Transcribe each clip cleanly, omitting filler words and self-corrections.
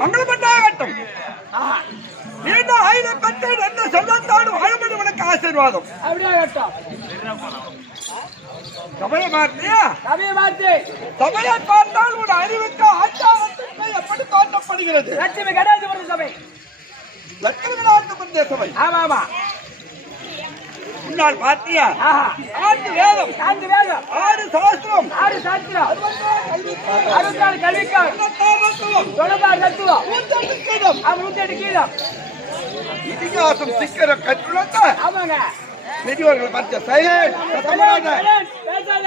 மங்களப்பட்டாகட்டும். நீண்ட ஆயுதம் பெற்று எந்த செல்வத்தாலும் வாழப்படி உனக்கு ஆசீர்வாதம். சபையை பார்த்தியா? சபையை பார்த்தால் உன் அறிவுக்கு ஆச்சாரத்திற்கு எப்படி தோற்றப்படுகிறது? லட்சுமி கடாஜபுர சபை, லட்சுமி கடாஜபுர சபை. ஆமா ஆமா. முன்னால் பார்த்தியா? 4 வேதம், 6 சாஸ்திரம், 64 கல்விக்கார், 96 தத்துவம், 108 கீதம், இதிகாசம் சிக்கரம் கற்றுள்ளத. ஆமாங்க. பெரியவர்கள் பார்த்த சைலண்ட் சத்தமாத பேசாத.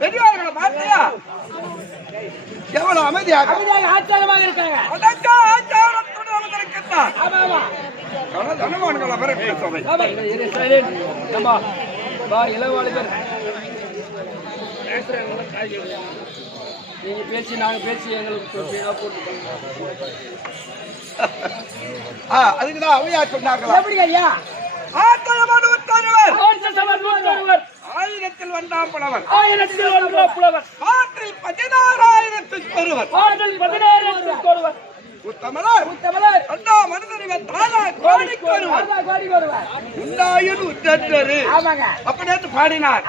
பெரியவர்களை பார்த்தியா? எவ்வளவு அமைதியாக ஆச்சாரமாக இருக்காங்க. ஆச்சாரத்துடன் அமர்ந்திருக்கிறார். ஆமா ஆமா. தனவான்கள் அமரக்கூடிய சபை. இளவாளிகள் நீங்க பேச்சு நாங்க பேச்சு எங்களுக்கு அதுக்குதான் அவையா சொன்னாங்களா? எப்படி ஐயா? ஆயிரத்தில் வந்தாம் புலவர், புலவர், ஆற்றில் 16,000 ஒருவர், உத்தமலர் இரண்டாம் மனிதனிவர் தானா கோடிக்கு ஒருவர், உண்டாயின் உற்றரு. அப்படியே பாடினார்.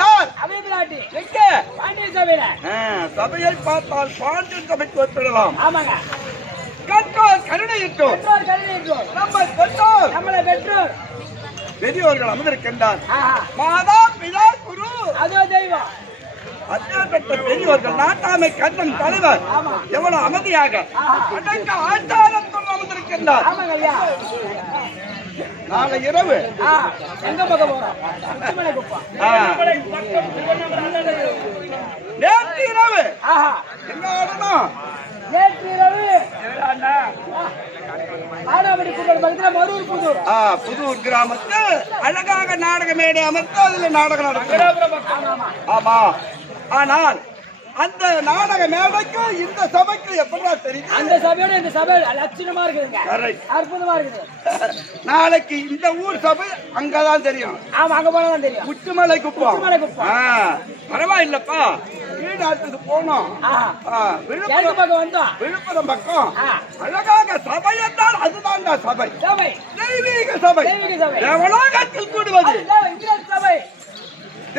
யார்? அவைபிராட்டி. எங்கே? பாண்டிய சபையில. சபையை பார்த்தால் பாண்டியன் சபைக்கு ஒப்பிடலாம். கற்றோர் கருணையிட்டோர், நம்மளை பெற்றோர் பெரியோர்கள் அமர்ந்திருக்கின்றார். மாதா பிதா குரு அதோ தெய்வம். அத்தியாபட்ட பெரியவர்கள் நாட்டாமை கண்ணன் தலைவர் எவ்வளவு அமைதியாக ஆச்சாரத்தோடு அமர்ந்திருக்கின்றார். நாளை இரவு எங்க பக்கம் போறோம்? நேற்று இரவு எங்க ஆடணும்? நேற்று இரவு புதூர் கிராமத்து அழகாக நாடக மேடை அமர்த்து அதுல நாடகம் நடக்கும். ஆமா. ஆனால் அந்த நாடக மேடைக்கு இந்த சபைக்கு எப்படா தெரியும்? அந்த சபையோட இந்த சபை லட்சணமா இருக்குதுங்க. அற்புதமா இருக்குது. நாளைக்கு இந்த ஊர் சபை அங்கதான் தெரியும். ஆமா, அங்க போனாதான் தெரியும். உச்சிமலை குப்பம். பரவாயில்லப்பா. ஈடாட்டுக்கு போனோம். விழுப்புரம் பக்கம் அழகாக சபை என்றால் அதுதான் சபை. தெய்வீக சபை. தேவலோகத்தில் கூடுவது சபை.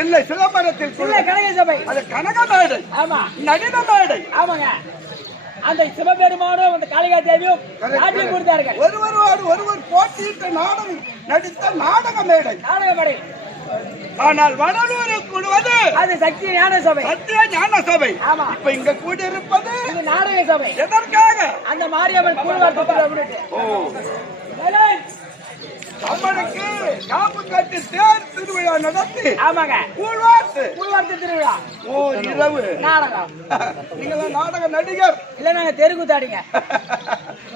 இல்லை, சிதம்பரத்தில் கனக சபை. அது கனக மேடை. ஆமா, நடின மேடை. ஆமாங்க. அந்த சிவபெருமானும் அந்த காளிகா தேவியும் நாட்டியம் கொடுத்தார்கள். ஒருவர் போட்டியிட்ட நாடகம் நடித்த நாடக மேடை. நாடக மேடை. ஆனால் வடலூரில் கூடுவது அது சக்தி ஞான சபை. சத்திய ஞான சபை. ஆமா. இப்ப இங்க கூடியிருப்பது இது நாடக சபை. எதற்காக? அந்த மாரியம்மன் கூழ்வார்த்தை. அம்மனுக்கு காப்பு கட்டி தேர் திருவிழா நடத்தி. ஆமாங்க. கூழ்வார்த்தை திருவிழா. ஓ, இரவு நாடகம். நீங்க நாடக நடிகர் இல்ல, நாங்க தெருக்கூத்தாடிங்க.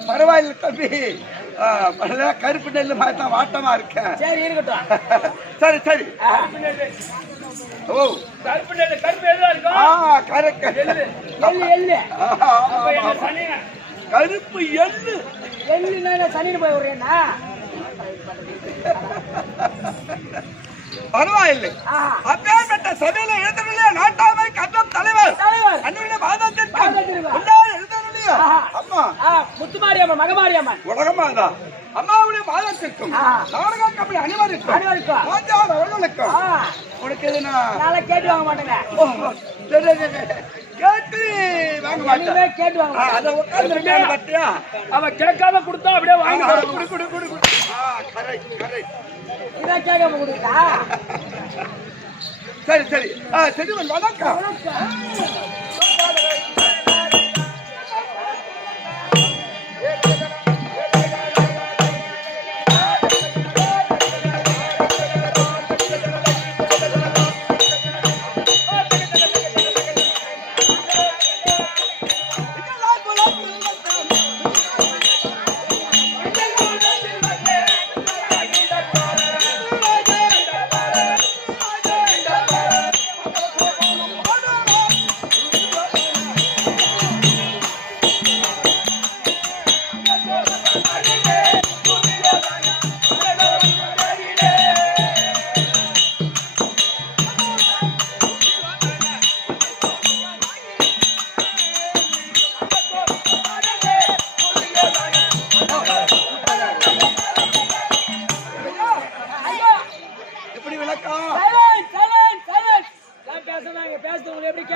பரவாயில்ல தம்பி. கருப்பு நெல்லு மாதிரி தான் வாட்டமா இருக்கேன். சரி, இருக்கட்டும். சரி சரி. ஓ, கருப்பு நெல்லு. கருப்பு எல்லாம் இருக்கும். கரெக்ட். கருப்பு எள்ளு. எள்ளு சனின்னு போய் விடுறேன்னா பரவாயில்லை. அப்பேற்பட்ட சபையில எழுதவில்லை நாட்டாமை கட்டம் தலைவர் அன்னுடைய மாதத்திற்கு எழுதவில்லையா? அம்மா முத்துமாரியம்மன் மகமாரியம்மன் உலகமாதா அம்மாவுடைய மாதத்திற்கும் நாடக கம்பெனி அனைவருக்கும் அவர்களுக்கும் உனக்கு எதுனா நாளை கேட்டு வாங்க மாட்டேங்க. கேட்டு வாங்க மாட்டேன். கேட்டு வாங்க. அதை உட்கார்ந்து பத்தியா அவன் கேட்காம கொடுத்தா அப்படியே வாங்கி குடு. இதான் கேட்காம கொடுத்தா. சரி சரி. செடிவன் வணக்கம்.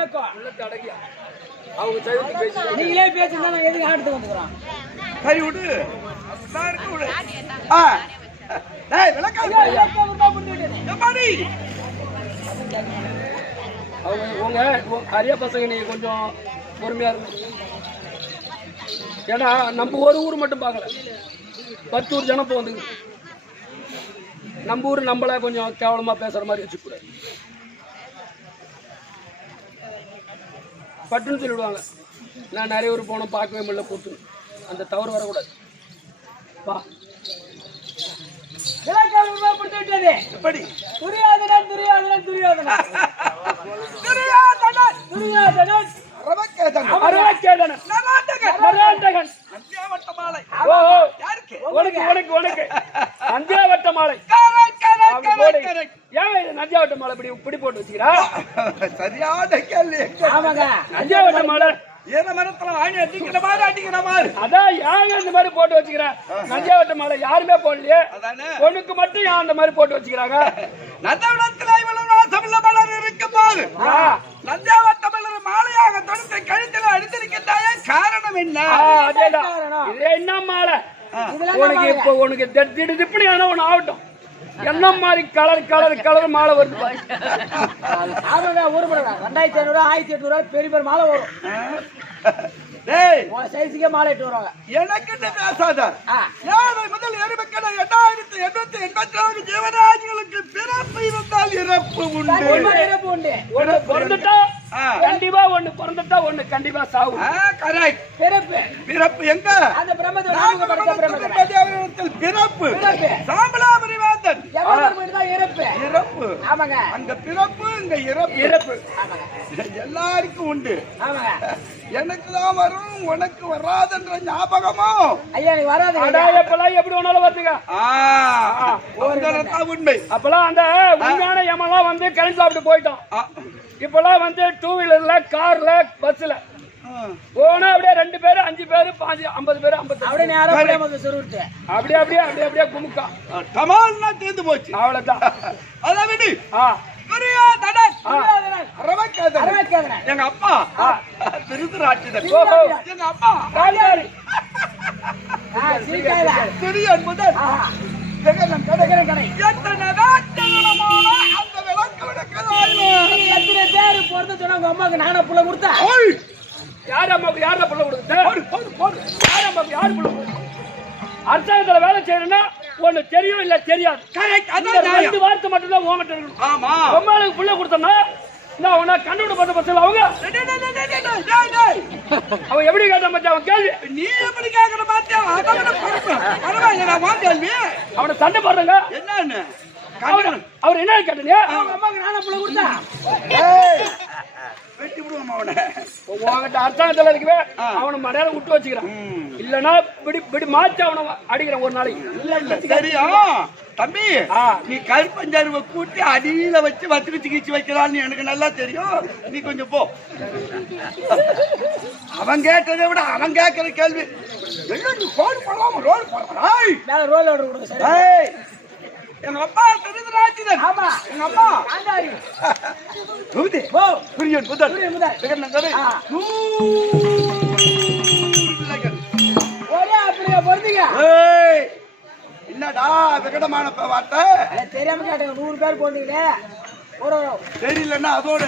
கேட்கும். உள்ளத்தை அடக்கியா அவங்க சைவத்தை பேசி நீங்களே பேசுங்க, நாங்க எதுக்கு ஆட்டத்துக்கு வந்துக்கிறோம்? சரி விடு. நான் இருக்க விடு. டேய் விளக்காது. எப்பாடி? அவங்க உங்க அரிய பசங்க நீங்க கொஞ்சம் பொறுமையா இருக்கும். ஏன்னா நம்ம ஒரு ஊர் மட்டும் பார்க்கல, 10 ஊர் ஜனம் இப்போ வந்து நம்ம ஊர் நம்மள கொஞ்சம் கேவலமா பேசுற மாதிரி வச்சுக்கூடாது. பட்டுன்னு சொல்லிவிடுவாங்க, நான் நிறைய ஊர் போனோம் பார்க்கவே முடியல கூட்டு, அந்த தவறு வரக்கூடாது. வா எப்படி? துரியோதனன் துரியோதனன் துரியோதனன் துரியோதனன் துரியோதனன் ரவக்கேதன் அருணாச்சேதனன் நராந்தகன் நராந்தகன் அந்தியாவட்ட மாலை. ஓ யாருக்கு? உனக்கு உனக்கு உனக்கு நந்தியாவட்ட மாலை. Correct correct correct correct. ஏன் இது நந்தியாவட்ட மாலை இப்படி போட்டு வச்சுக்கிறா? சரியான கேள்வி. ஆமாங்க. நந்தியாவட்ட மாலை ஏன மரத்துல ஆணி அடிக்கிற மாதிரி அதான் ஏங்க இந்த மாதிரி போட்டு வச்சுக்கிறேன்? நந்தியாவட்ட மாலை யாருமே போடலையே, அதானே பொண்ணுக்கு மட்டும் ஏன் அந்த மாதிரி போட்டு வச்சுக்கிறாங்க? நந்தவனத்துல இவ்வளவு நாசமுள்ள மலர் இருக்கும் போது நந்தியாவட்ட மலர் மாலையாக தொடுத்து கழுத்தில் அடித்திருக்கின்றாய காரணம் என்ன? அதேதான். இது என்ன மாலை? உனக்கு இப்போ உனக்கு திடுதிப்புனு ஏன்னா ஒண்ணு ஆகட்டும். என்ன மாதிரி கலர் கலர் கலர் மாலை வருது பாரு. ஆமாங்க, ஊருபடுங்க. 2500 1800 பெரிய பெரிய மாலை வரும். டேய் உன் சைஸுக்கே மாலை இட்டு வருவாங்க. எனக்கு பேசாத. யானை முதல் எருமைக்கடை 8884 ஜீவராஜிகளுக்கு பிறப்பு இருந்தால் இறப்பு உண்டு. இறப்பு உண்டு. ஒண்ணு பிறந்துட்டா கண்டிப்பா, ஒண்ணு பிறந்துட்டா ஒண்ணு கண்டிப்பா சாவு. கரெக்ட். பிறப்பு பிறப்பு எங்க? அந்த பிரம்மதேவன் பிறப்பு சாம்பலாபுரி வேந்தன் இறப்பு. இறப்பு. ஆமாங்க. அங்க பிறப்பு இங்க இறப்பு. இறப்பு எல்லாருக்கும் உண்டு. ஆமாங்க. எனக்கு தான் வரும், உனக்கு வராதுன்ற ஞாபகமோ? ஐயா நீ வராது. எப்பெல்லாம் எப்படி வேணாலும் வருதுங்க. உண்மை. அப்பெல்லாம் அந்த உண்மையான எமெல்லாம் வந்து கரண்ட் சாப்பிட்டு போயிட்டோம். இப்பெல்லாம் வந்து 2 வீலர்ல கார்ல பஸ்ல போனா அப்படியே 2 பேரு 5 பேரு 50 பேரு 50 அப்படியே நேரா சொருட்டு அப்படியே அப்படியே அப்படியே அப்படியே குமுக்கா கமால்னா தீர்ந்து போச்சு. அவ்வளவுதான். அத விடு. எங்க அப்பா திருதராட்சிதன். எங்க அப்பா துரியன் முதல் அம்மாக்கு நானா புள்ள கொடுத்தா? யார் அம்மாவுக்கு யார புள்ள கொடுத்த? யார் அம்மாவுக்கு யாரு புள்ள கொடுத்த? அரசாங்கத்துல வேலை செய்யணும்னா ஒண்ணு தெரியும் இல்ல தெரியாது. 2 வார்த்தை மட்டும் தான் உங்ககிட்ட இருக்கணும். ஆமா. அம்மாவுக்கு புள்ள கொடுத்தனா நான் உன்ன கண்டுபிடி பண்ண பசங்க அவங்க அவன் எப்படி கேட்ட மச்சான்? அவன் கேள்வி நீ எப்படி கேக்குற பாத்தியா? அவனை சண்டை போடுறாங்க. என்னன்னு அவர் என்ன கேட்டீங்க? அம்மாக்கு நானா புள்ள கொடுத்தா? வெட்டி விடுவோம் அவனை. உங்ககிட்ட அரசாங்கத்துல இருக்கவே அவனை மடையால விட்டு வச்சுக்கிறான். இல்லன்னா இப்படி மாத்தி அவனை அடிக்கிறான் ஒரு நாளைக்கு. இல்ல தெரியும் தம்பி, நீ கருப்பஞ்சாருவை கூட்டி அடியில வச்சு வச்சு கீச்சு வைக்கிறான்னு எனக்கு நல்லா தெரியும். நீ கொஞ்சம் போ. அவன் கேட்டதை விட அவன் கேட்கிற கேள்வி ரோடு போடலாம், ரோடு போடலாம். ரோல் ஆர்டர் கொடுங்க சார். எங்க அப்பா திருதராட்சிதன். ஆமா. எங்க அப்பா காந்தாரி. புரியன் முதல் ஒரே அப்படியே பொறுத்தீங்க. என்னடா விகடமான வார்த்தை? தெரியாம கேட்டேங்க. 100 பேர் போட்டீங்களே. தெரியலன்னா அதோட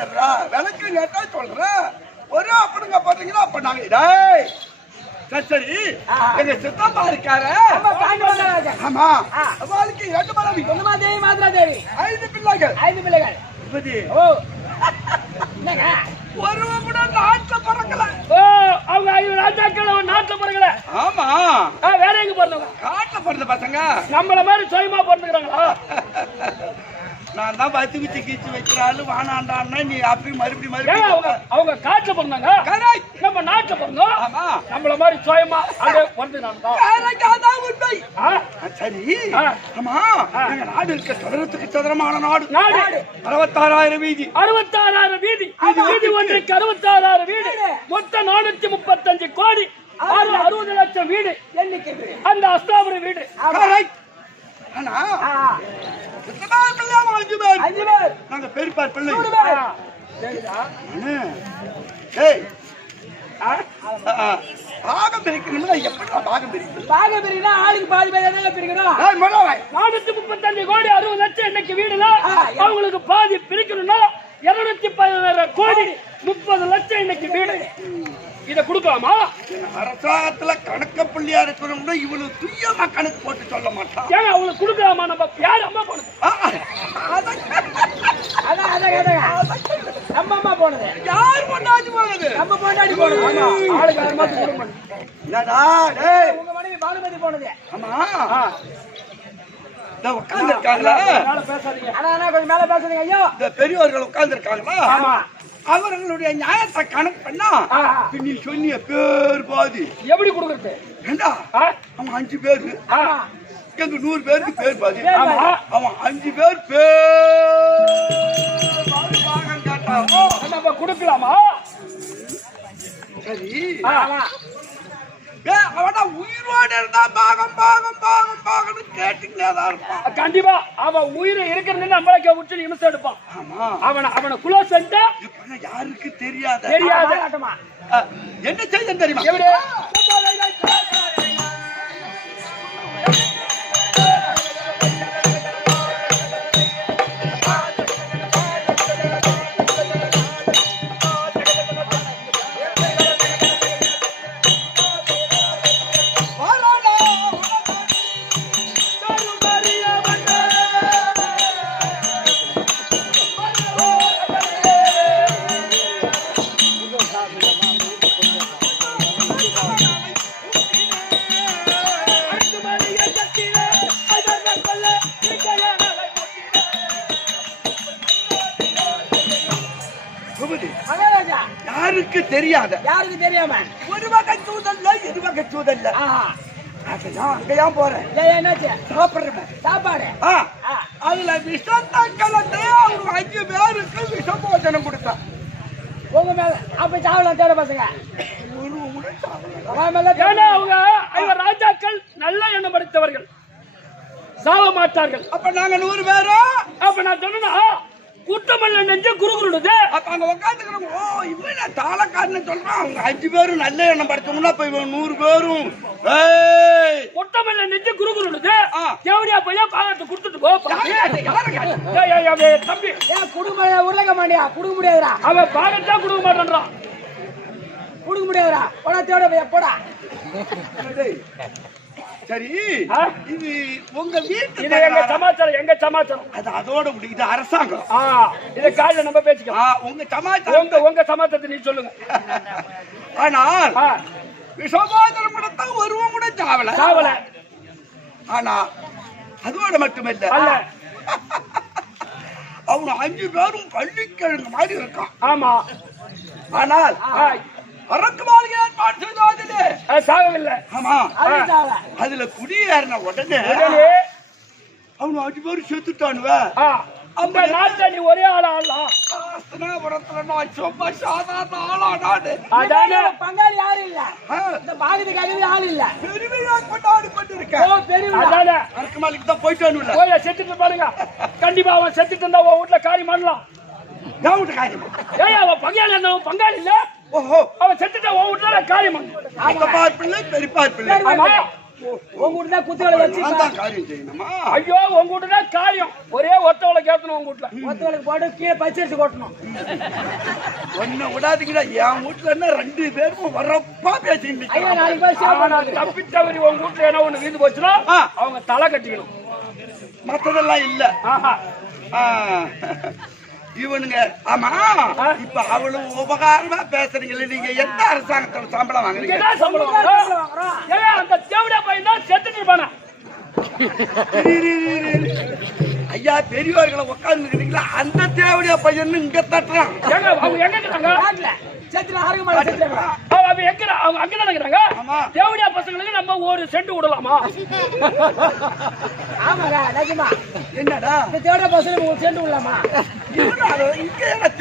விளக்கு கேட்டா சொல்றேன். ஒரே அப்படிங்க போட்டீங்கன்னா அப்ப நாங்க சரி எங்க சித்தப்பா இருக்காரு. ஆமா. அவளுக்கு 2 மனைவி. தேவி மாத்ரா தேவி. 5 பிள்ளைகள். 5 பிள்ளைகள். ஓ என்னங்க ஒருவன் கூட நாட்டுல பிறக்கல. ஓ அவங்க 5 ராஜாக்கள் நாட்டுல பிறக்கல. ஆமா. வேற எங்க பிறந்தவங்க? காட்டுல பிறந்த பசங்க. நம்மள மாதிரி சுயமா பிறந்துக்கிறாங்களா? நான் தான் வச்சு வச்சு கீச்சு வைக்கிறாள் வானாண்டான்னா நீ அப்படி மறுபடியும் அவங்க காட்டுல பிறந்தாங்க. நம்ம நாட்டுல பிறந்தோம். நம்மள மாதிரி சுயமா அங்க பிறந்துக்கிறாங்க. சரி. ஆமா. எங்க நாடு இருக்க சதுரத்துக்கு சதுரமான நாடு. 66,000 வீதி. 66,000 வீதி. வீதி ஒன்றுக்கு 66,000 வீடு. மொத்தம் 435 கோடி 60 லட்சம் வீடு எண்ணிக்கை. அந்த அஸ்தாபுரி வீடு. ஆனா 5 பேர் நாங்க பெரியப்பார் பிள்ளை. சரிடா. ஏய் பாகம் பிரிக்கணும்னா எப்படிடா பாகம் பிரிக்கணும்? பாகம் பிரிக்கணும் ஆளுக்கு பாதி பாதி தானே பிரிக்கணும். 435 கோடி 60 லட்சம் இன்னைக்கு வீடுனா அவங்களுக்கு பாதி பிரிக்கணும்னா 216 கோடி 30 லட்சம் இன்னைக்கு வீடு. இத கொடுக்கலாமா? அரசாங்கத்துல கணக்க புள்ளியா இருக்கணும்னா இவனு துய்யமா கணக்கு போட்டு சொல்ல மாட்டான். ஏங்க அவங்களுக்கு கொடுக்கலாமா? நம்ம யார் அம்மா போனது? அதான் நம்ம அம்மா போனது. யார் பொண்டாட்டி போனது? நம்ம பொண்டாட்டி போனது. ஆமா, ஆளுக்கு 6 மாசம் கொடுக்கணும். என்னடா டேய், உங்க மனைவி பானுமதி போனது. ஆமா இந்த உட்கார்ந்து இருக்காங்களா? மேல பேசாதீங்க. ஆனா கொஞ்சம் மேல பேசுறீங்க ஐயோ. இந்த பெரியவர்கள் உட்கார்ந்து இருக்காங்களா? ஆமா. அவர்களுடைய நியாயத்தை கணக்கு பண்ணா நீ சொன்னிய பேர் பாதி எப்படி கொடுக்கறது? ஏண்டா அவன் 5 பேரு எங்க 100 பேருக்கு பேர் பாதி. அவன் 5 பேர் பேர் பாகம் கேட்டாவோ நம்ம கொடுக்கலாமா? சரி அவனா உயிரோடு இருந்தா பாகம் பாகம் பாகம் பாகம் கேட்டுக்கிட்டேதான் இருப்பான். கண்டிப்பா அவன் உயிரை இருக்கிறது நம்மளுக்கு உச்சு நிமிஷம் எடுப்பான். அவனை குலோ செஞ்சா யாருக்கு தெரியாது. என்ன செய்ய தெரியுமா? எப்படி? யாருக்கு தெரியாத, யாருக்கு தெரியாம ஒரு வகை சூதல்ல இது வகை சூதல்ல. அங்கேயா போறேன் என்னாச்சு? சாப்பிடுறேன் சாப்பாடு. அதுல விஷத்தை கலந்து அவங்க 5 பேருக்கு விஷபோஜனம் கொடுத்தான். உங்க மேல அப்ப சாவலாம் தேட பசங்க. அவங்க ராஜாக்கள் நல்ல எண்ணம் படைத்தவர்கள், சாவ மாட்டார்கள். அப்ப நாங்க 100 பேரும் அப்ப நான் சொன்னா குற்றமல்ல நெஞ்ச குறுகுறுடுது. அப்ப அங்க உட்காந்துக்கிறோம். ஓ இவன் தாளக்காரன்னு சொல்றான். அவங்க 5 பேரும் நல்ல எண்ணம் படைச்சோம்னா இப்ப இவன் 100 பேரும் குற்றமல்ல நெஞ்ச குறுகுறுடுது. தேவடியா பையன் பாகத்தை கொடுத்துட்டு போ. தம்பி குடும்ப உருளைக்க மாட்டியா? குடுக்க முடியாதுடா. அவன் பாகத்தான் கொடுக்க மாட்டான்றான். குடுக்க முடியாதுடா. போடா தேவட பையா போடா. சரி இது உங்க வீட்டு எங்க சமாச்சாரம். எங்க சமாச்சாரம் அது அதோட முடியும். இது அரசாங்கம். இத காலையில நம்ம பேசிக்கலாம். உங்க சமாச்சாரம் உங்க சமாச்சாரத்தை நீ சொல்லுங்க. ஆனால் விஷபோஜனம் கொடுத்தா ஒருவன் கூட சாவல. ஆனா அதோட மட்டுமல்ல அவன் 5 பேரும் பள்ளிக்கிழங்கு மாதிரி இருக்கான். ஆமா. ஆனால் அரக்கு மாளிகை ஏற்பாடு செய்ததில்லை. சாகவில்லை. ஆமா. அதுல குடியேறின உடனே அவனு 5 பேரும் செத்துட்டானுவ. அந்த நாட்டுல நீ ஒரே ஆளா? சும்மா சாதாரண ஆளாடாது. பங்காளி யாரும் இல்ல. இந்த பாகத்துக்கு ஆள் இல்ல. பெருமையா கொண்டாடி கொண்டிருக்கேன். அரக்கு மாளிகைக்கு தான் போயிட்டு போய் செத்துட்டு பாருங்க. கண்டிப்பா அவன் செத்துட்டு இருந்தா உன் வீட்டுல காரியம் பண்ணலாம். அவன் பங்காளி இருந்தவன் பங்காளி இல்ல. ஓஹோ அவன் செத்துட்டா உன் வீட்டுல காரியம் பண்ணலாம். பார்ப்பில்லை பெரியப்பார்ப்பில்லை. உங்க வீட்டுல குத்துகளை வச்சு காரியம் செய்யணுமா? ஐயோ உங்க வீட்டுல காரியம் ஒரே ஒத்தவளை கேட்கணும். உங்க வீட்டுல ஒத்தவளுக்கு போட்டு கீழே பச்சரிசி கொட்டணும். ஒன்ன விடாதீங்களா? என் வீட்டுல என்ன 2 பேரும் வரப்பா பேசிட்டு தப்பித்தவரி உங்க வீட்டுல என்ன ஒண்ணு வீந்து போச்சுன்னா அவங்க தலை கட்டிக்கணும். மத்ததெல்லாம் இல்ல. இவனுங்க ஆமா இப்ப அவ்வளவு உபகாரமா பேசுறீங்களே, நீங்க எந்த அரசாங்கத்தோட சம்பளம் வாங்குறீங்க? அந்த தேவடியா பையன் தான் செத்துட்டு இருப்பானா? ஐயா பெரியவர்களை உட்கார்ந்துக்கிறீங்களா? அந்த தேவடியா பையன் இங்க தட்டுறான். அவங்க எங்க இருக்காங்க? அவங்க அங்கதான் இருக்கிறாங்க. தேவடியா பசங்களுக்கு நம்ம 1 சென்ட் விடலாமா? என்னடா தேவடியா பசங்களுக்கு 1 சென்ட் விடலாமா?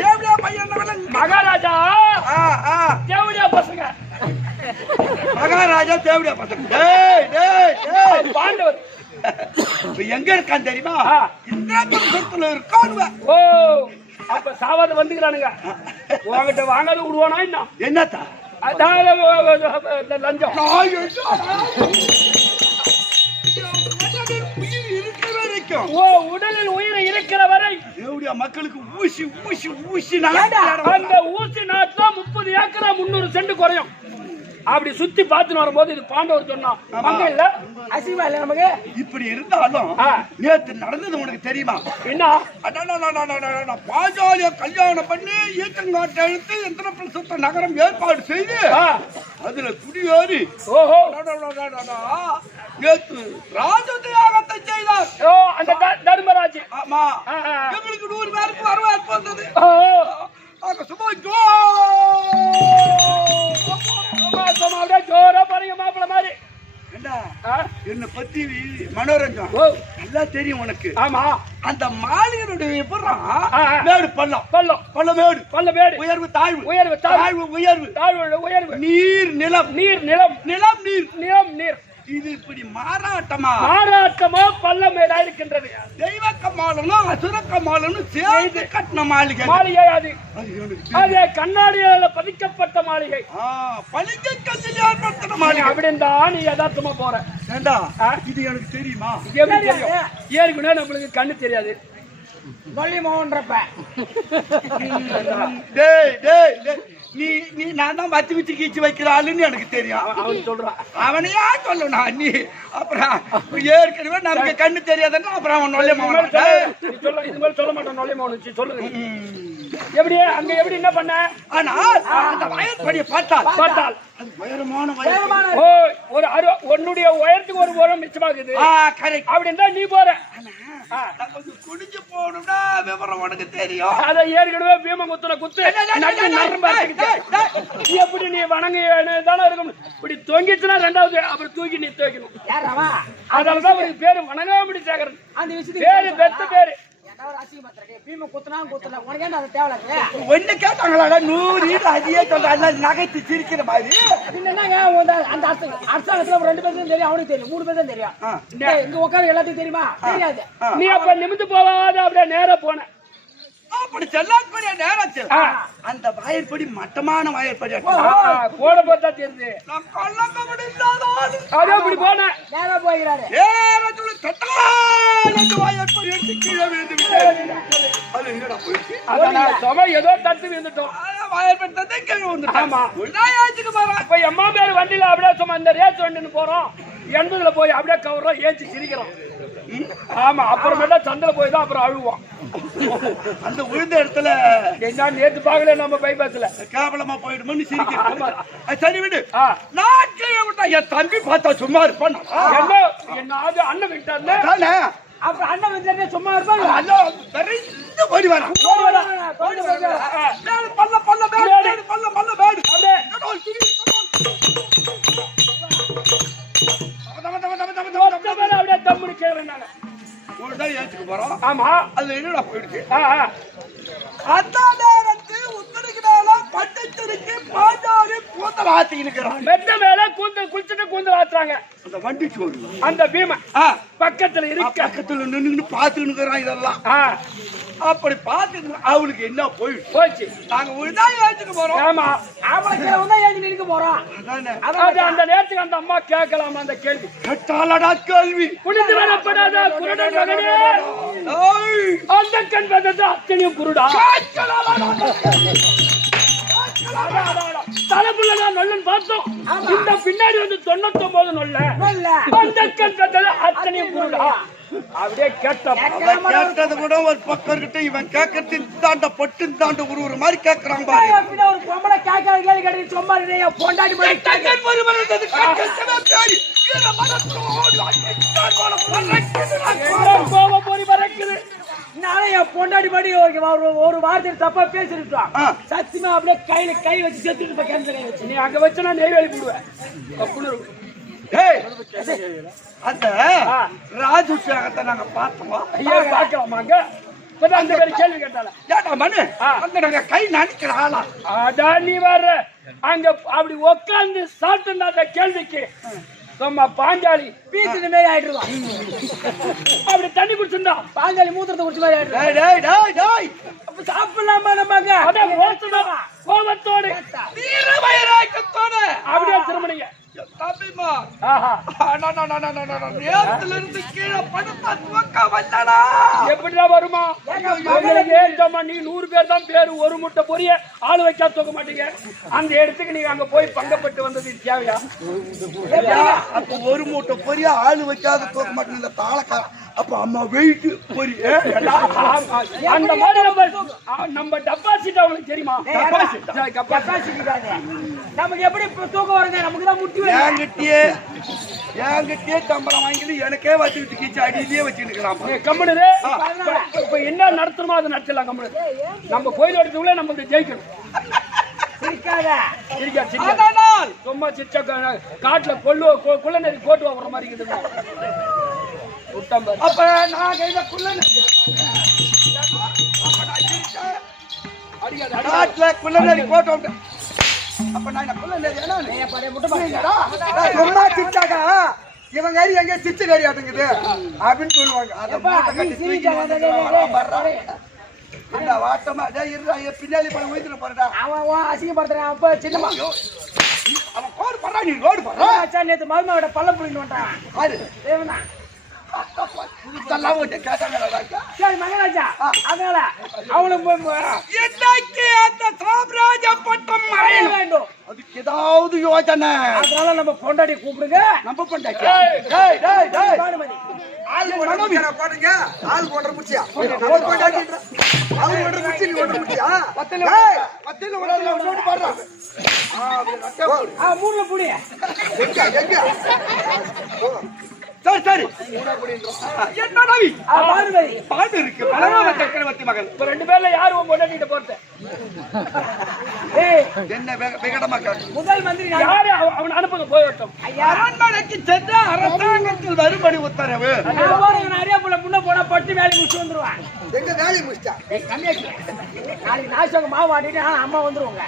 தேவடியா பையன் மகாராஜா தேவடியா பசங்க. மகாராஜா தேவடியா பசங்க பாண்டவர் எங்க இருக்கான்னு தெரியுமா? இந்திராபுரத்துல இருக்கான். ஓ அப்ப சாவாத வந்துக்கிறானுங்க உங்ககிட்ட வாங்காத விடுவானா என்ன என்னத்தா அதான் லஞ்சம் உயிர் இருக்கிற வரைக்கும் ஓ உடலில் உயிரை இருக்கிற வரை தேவடியா மக்களுக்கு ஊசி ஊசி ஊசி அந்த ஊசி நாட்டம் 30 ஏக்கரா 300 சென்ட் குறையும். அப்படி சுத்தி பார்த்துன்னு வரும்போது இது பாண்டவர் சொன்னான் அங்க இல்ல அசிங்கமா இல்ல நமக்கு. இப்படி இருந்தாலும் நேத்து நடந்தது உனக்கு தெரியுமா? என்ன பாஞ்சாலிய கல்யாணம் பண்ணி ஈட்டங்காட்டை எழுத்து இந்திரபிரசத்த நகரம் ஏற்பாடு செய்து அதுல குடியேறி ஓஹோ நேத்து ராஜதியாகத்தை செய்தார். ஓ அந்த தர்மராஜ். ஆமா எங்களுக்கு 100 பேருக்கு வரவேற்பு வந்தது. சும்மா ஜோரா பாருங்க மாப்பிள்ள மாதிரி என்ன பத்தி மனோரஞ்சம் நல்லா தெரியும் உனக்கு. ஆமா அந்த மாளிகையுடைய மேடு பள்ளம் பள்ளம் பள்ளம் மேடு பள்ள மேடு உயர்வு தாழ்வு உயர்வு தாழ்வு உயர்வு தாழ்வு உயர்வு நீர் நிலம் நீர் நிலம் நிலம் நீர் நிலம் நீர் இது இப்படி மாறாட்டமா பள்ளம் மேடா இருக்கின்றது. தெய்வ கமாலனும் அசுர கமாலனும் சேர்ந்து கட்டின மாளிகை மாளிகை அது அது கண்ணாடியால பதிக்கப்பட்ட மாளிகை பளிங்கு கல்லில் ஏற்படுத்தின மாளிகை. அப்படின்டா நீ யதார்த்தமா போற ஏண்டா இது எனக்கு தெரியுமா? ஏற்கனவே நம்மளுக்கு கண்ணு தெரியாது. நீ நீ நான் தான் வச்சு வச்சு கீச்சு வைக்கிற ஆளுன்னு எனக்கு தெரியும். அவன் சொல்றான் அவனையா சொல்லணும் நீ. அப்புறம் ஏற்கனவே நமக்கு கண்ணு தெரியாதுன்னா அப்புறம் அவன் நொல்ல சொல்ல மாட்டான் நொல்ல மௌனம் சொல்லுங்க. எப்படி அங்க எப்படி என்ன பண்ண? ஆனா அந்த வயற்படியை பார்த்தால் உயரமான ஒரு உன்னுடைய உயரத்துக்கு ஒரு உரம் மிச்சமாகுது. அப்படின்னா நீ போற கொஞ்சம் குடிஞ்சு போகணும்னா விவரம் உனக்கு தெரியும். அத ஏற்கனவே பீம குத்துல குத்து எப்படி நீ வணங்க தானே இருக்கும். இப்படி தொங்கிச்சுன்னா 2வது அப்புறம் தூக்கி நீ தூக்கணும். அதனாலதான் ஒரு பேரு வணங்காமடி சேகரன். அந்த விஷயத்துக்கு பேரு பெத்த பேரு ஒண்ணு கேட்டாங்களா 100 அதையே சொல்ற நகைத்து சிரிக்கிற மாதிரி. அந்த அரசாங்கத்துல 2 பேரும் தெரியும், அவனுக்கு தெரியும், 3 பேரும் தெரியும். இங்க உட்கார எல்லாத்தையும் தெரியுமா? தெரியாது. நீ அப்ப நிமிந்து போவாத அப்படியே நேரா போன அப்படி செல்லக்கூடிய நேரத்தில் அந்த வாயற்படி மட்டமான வாயற்படி போட பார்த்தா தெரியுது. அதே அப்படி போன நேரா போகிறாரு. வாயற்படி எடுத்து கீழே விழுந்து ஏதோ தட்டு விழுந்துட்டோம். வாயற்படி தந்தை கீழே வந்து ஆமா உள்ளாயாச்சுக்கு போறோம். இப்ப எம்மா பேர் வண்டியில அப்படியே சும்மா இந்த ரேஸ் வண்டின்னு போறோம். 80ல போய் அப்படியே கவர்றோம் ஏச்சு சிரிக்கிறோம். ஆமா அப்புறமேட்டா சந்தில போய் தான் அப்புறம் அழுவோம். அந்த விழுந்த இடத்துல என்ன நேத்து பாக்கல நம்ம பைபாஸ்ல கேவலமா போயிடுமோன்னு சிரிக்கிறோம். சரி விடு. நான் கீழே விட்டா என் தம்பி பார்த்தா சும்மா இருப்பான். என்ன அது அண்ணன் விட்டாருல அப்புறம் அண்ணன் வந்து சும்மா இருப்பாங்க. ஓடி வரா பல்ல பல்ல பேடு பல்ல பல்ல பேடு அப்படியே தம்முடி கேட்கறேன். ஆமா அது என்னடா போயிடுச்சு. அந்த நேரத்தில் உத்தரகினால பட்டச்சரிக்கு பாஞ்சாலி கூந்தல் ஆத்திக்கிறான். மெத்த மேல கூந்தல் குளிச்சுட்டு கூந்தல் ஆத்துறாங்க. அந்த வண்டி சோறு அந்த பீம பக்கத்துல இருக்க பக்கத்துல நின்று பாத்துக்கிறான். இதெல்லாம் அப்படி பாத்து அவளுக்கு என்ன போயிடுச்சு. நாங்க உழுதான் ஏச்சுக்க போறோம். ஆமா அவளுக்கு ஏச்சு நிற்க போறோம். அந்த நேரத்துக்கு அந்த அம்மா கேட்கலாமா அந்த கேள்வி? கேட்டாலடா கேள்வி. குளித்து வரப்படாத குருடன் மகனே அந்த கண் வந்தது அத்தனையும் குருடா. தலைப்புள்ளதான் நல்லன்னு பார்த்தோம். இந்த பின்னாடி வந்து 99 நொல்ல அந்த கண் வந்தது அத்தனையும் குருடா. அப்படியே கேட்டது கூட ஒரு பக்கம் கிட்ட இவன் கேட்கறது தாண்ட பட்டு தாண்ட ஒரு மாதிரி கேட்கறாங்க. ஒரு பொம்பளை கேட்காத கேள்வி கேட்டு சும்மா பொண்டாடி பொண்டாடி படி ஒரு வாரத்தில் தப்பா பேசிருக்கான். சத்தியமா அப்படியே கையில கை வச்சு செத்துட்டு நீ அங்க வச்சா நெய்வேலி போடுவேன். அந்த ராஜுஷாகத்தை நாங்க பார்த்தோம். ஐயா பாக்கலாமாங்க? அந்த பேரு கேள்வி கேட்டால ஏடா மனு அந்த நாங்க கை நடிக்கிற ஆளா? அதான் நீ வர்ற அங்க அப்படி உட்கார்ந்து சாப்பிட்டு அந்த கேள்விக்கு சும்மா பாஞ்சாலி பீச்சுக்கு மேல ஆயிடுவான். அப்படி தண்ணி குடிச்சிருந்தா பாஞ்சாலி மூத்திரத்தை குடிச்ச மாதிரி ஆயிடுவான். சாப்பிடலாமா நமக்கு? அதான் கோபத்தோடு வீரவயராக்கத்தோடு அப்படியே திரும்பினீங்க. தம்பிமா ஆஹா, நேரத்துல இருந்து கீழே படுத்தா துவக்க வந்தனா எப்படிடா வருமா? ஏற்றமா நீ 100 பேர் தான் பேரு, ஒரு முட்டை பொரிய ஆளு வைக்கா தூக்க மாட்டீங்க. அந்த இடத்துக்கு நீங்க அங்க போய் பங்கப்பட்டு வந்தது தேவையா? அப்ப ஒரு மூட்டை பொரிய ஆளு வைக்காத தூக்க மாட்டேன் இந்த தாளக்கார. அப்ப அம்மா வெயிட் பொரிய அந்த மாதிரி நம்ம டெபாசிட் அவங்களுக்கு தெரியுமா? நமக்கு எப்படி தூக்கம் வருங்க? நமக்கு தான் முட்டி என்கிட்டயே சம்பளம் வாங்கிட்டு எனக்கே வச்சுக்கிட்டு கீச்சு அடியிலேயே வச்சுட்டு கம்முனு. இப்ப என்ன நடத்தணுமோ அதை நடத்தலாம். கம்முனு நம்ம கோயில் எடுத்துக்குள்ள நம்ம ஜெயிக்கணும். சும்மா சிச்ச காட்டுல குள்ள நெறி கோட்டு வாங்குற மாதிரி இருக்குது. அப்ப நான் காட்டுல குள்ளநெறி கோட்டு. அப்ப நான் சும்மா சிச்சாக்கா இவங்க எங்க சிச்சு கறியாட்டுங்குது அப்படின்னு சொல்லுவாங்க. வாட்டமா பின்னாடி போய் உயிர்த்து போறா. அவன் அசிங்கப்படுத்துறான். அப்ப சின்னமா அவன் கோடு பண்றா, நீ ரோடு பண்றா. நேத்து மருமாவோட பள்ளம் புள்ளின்னு வந்துட்டான். தேவனா மகராஜா அதனால அவனுக்கு அந்த சாம்ராஜ்ய பட்டம் மறைய வேண்டும். அதுக்கு ஏதாவது யோசனை. அதனால நம்ம பொண்டாட்டி கூப்பிடுங்க. நம்ம பொண்டாட்டி ஆள் போடுங்க. ஆள் போடுற முச்சியா நம்ம பொண்டாட்டி ஆள் போடுற முச்சி நீ ஓடுற முச்சியா? பத்தில ஓடி பாடுறா. மூணுல புடி எங்க சரி சரி என்ன நவி பாடு இருக்கு. பலராம சக்கரவர்த்தி மகள். இப்ப 2 பேர்ல யாரு பொண்டாட்டிட்ட போறது? என்ன விகடமா காட்டு. முதல் மந்திரி யாரு? அவன் அனுப்புங்க போய் வரட்டும். அரண்மனைக்கு சென்ற அரசாங்கத்தில் வரும்படி உத்தரவு. நிறைய புள்ள முன்ன போனா பட்டு வேலைக்கு முடிச்சு வந்துருவான். எங்க வேலையை முடிச்சா நாளைக்கு நாசங்க மாவு ஆட்டிட்டு அம்மா வந்துருவாங்க.